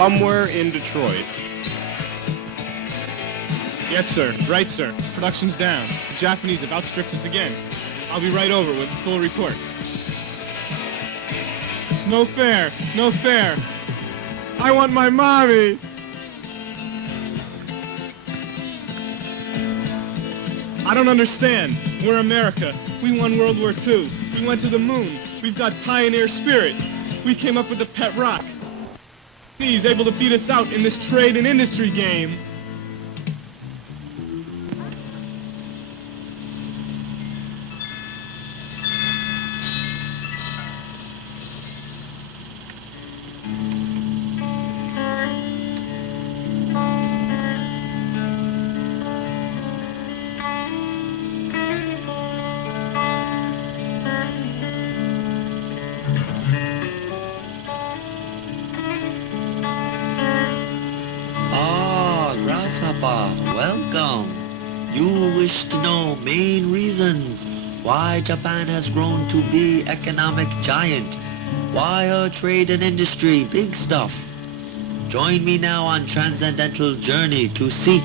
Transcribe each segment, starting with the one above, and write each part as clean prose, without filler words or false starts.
somewhere in Detroit. Yes, sir. Right, sir. Production's down. The Japanese have outstripped us again. I'll be right over with a full report. It's no fair. No fair. I want my mommy. I don't understand. We're America. We won World War II. We went to the moon. We've got pioneer spirit. We came up with a pet rock. He's able to beat us out in this trade and industry game. Welcome. You wish to know main reasons why Japan has grown to be economic giant, why our trade and industry big stuff. Join me now on transcendental journey to seek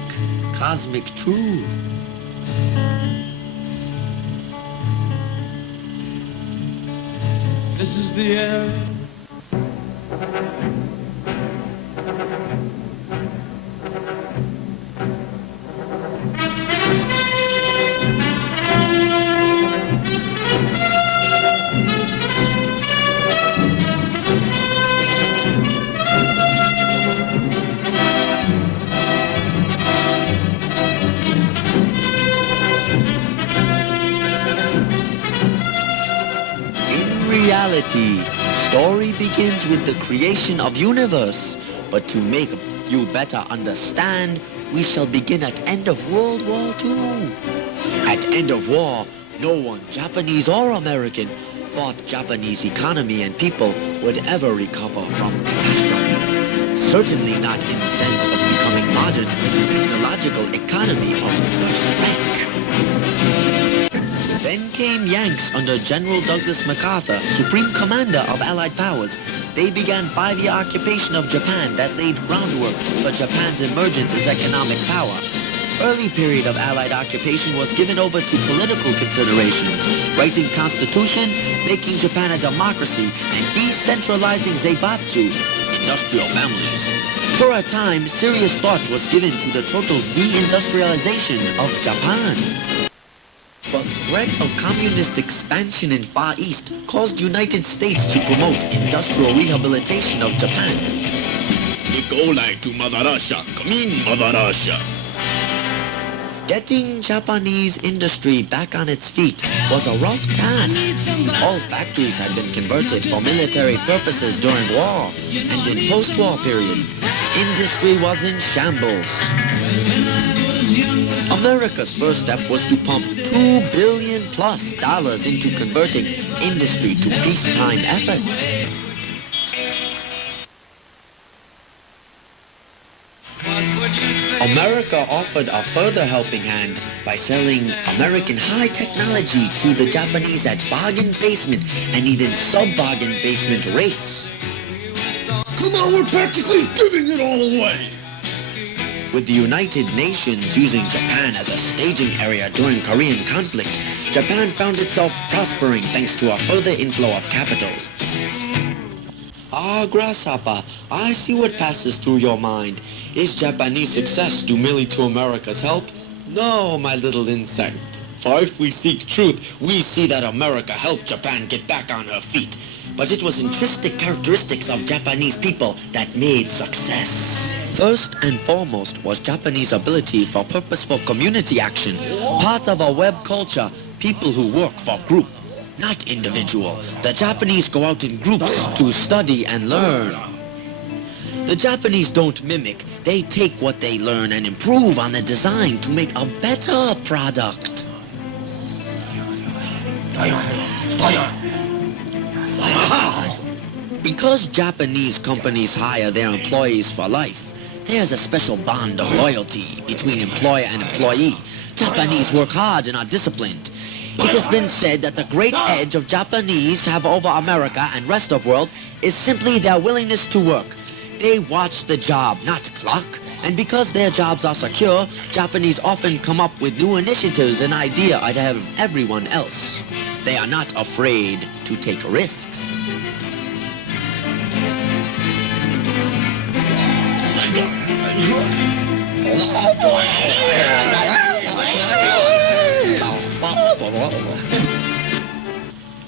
cosmic truth. This is the end. Reality. Story begins with the creation of universe, but to make you better understand, we shall begin at end of World War II. At end of war, no one, Japanese or American, thought Japanese economy and people would ever recover from catastrophe. Certainly not in the sense of becoming modern, technological economy of first rank. Then came Yanks under General Douglas MacArthur, Supreme Commander of Allied Powers. They began 5-year occupation of Japan that laid groundwork for Japan's emergence as economic power. Early period of Allied occupation was given over to political considerations, writing constitution, making Japan a democracy, and decentralizing zaibatsu, industrial families. For a time, serious thought was given to the total deindustrialization of Japan. But threat of communist expansion in Far East caused United States to promote industrial rehabilitation of Japan. Nikolai to Mother Russia. Come in, Mother Russia. Getting Japanese industry back on its feet was a rough task. All factories had been converted for military purposes during war, and in post-war period, industry was in shambles. America's first step was to pump $2 billion plus into converting industry to peacetime efforts. America offered a further helping hand by selling American high technology to the Japanese at bargain basement and even sub-bargain basement rates. Come on, we're practically giving it all away. With the United Nations using Japan as a staging area during Korean conflict, Japan found itself prospering thanks to a further inflow of capital. Ah, Grasshopper, I see what passes through your mind. Is Japanese success due merely to America's help? No, my little insect. For if we seek truth, we see that America helped Japan get back on her feet. But it was intrinsic characteristics of Japanese people that made success. First and foremost was Japanese ability for purposeful community action. Part of a web culture, people who work for group, not individual. The Japanese go out in groups to study and learn. The Japanese don't mimic. They take what they learn and improve on the design to make a better product. Because Japanese companies hire their employees for life, there's a special bond of loyalty between employer and employee. Japanese work hard and are disciplined. It has been said that the great edge of Japanese have over America and rest of world is simply their willingness to work. They watch the job, not clock. And because their jobs are secure, Japanese often come up with new initiatives and ideas ahead of everyone else. They are not afraid to take risks.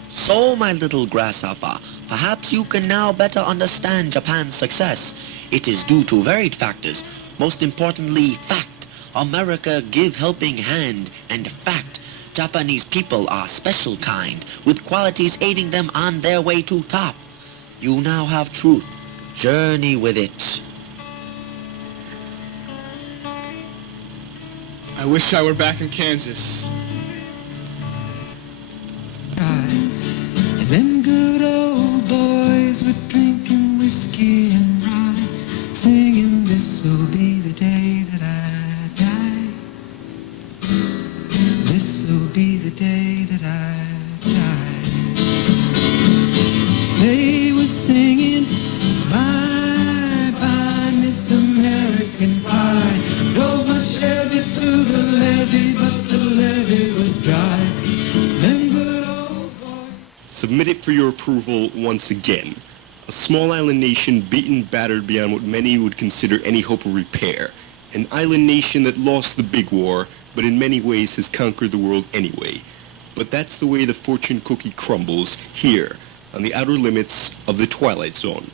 So, my little grasshopper, perhaps you can now better understand Japan's success. It is due to varied factors. Most importantly, fact. America give helping hand, and fact. Japanese people are special kind, with qualities aiding them on their way to top. You now have truth. Journey with it. I wish I were back in Kansas. And them good old boys were drinking whiskey and rye, singing this'll be the day that I die. This'll be the day that I die. They were singing, bye, bye, Miss American Pie. Drove my Chevy to the levee, but the levee was dry. Them good old boys. Submit it for your approval once again. A small island nation beaten, battered beyond what many would consider any hope of repair. An island nation that lost the big war, but in many ways has conquered the world anyway. But that's the way the fortune cookie crumbles here, on the outer limits of the Twilight Zone.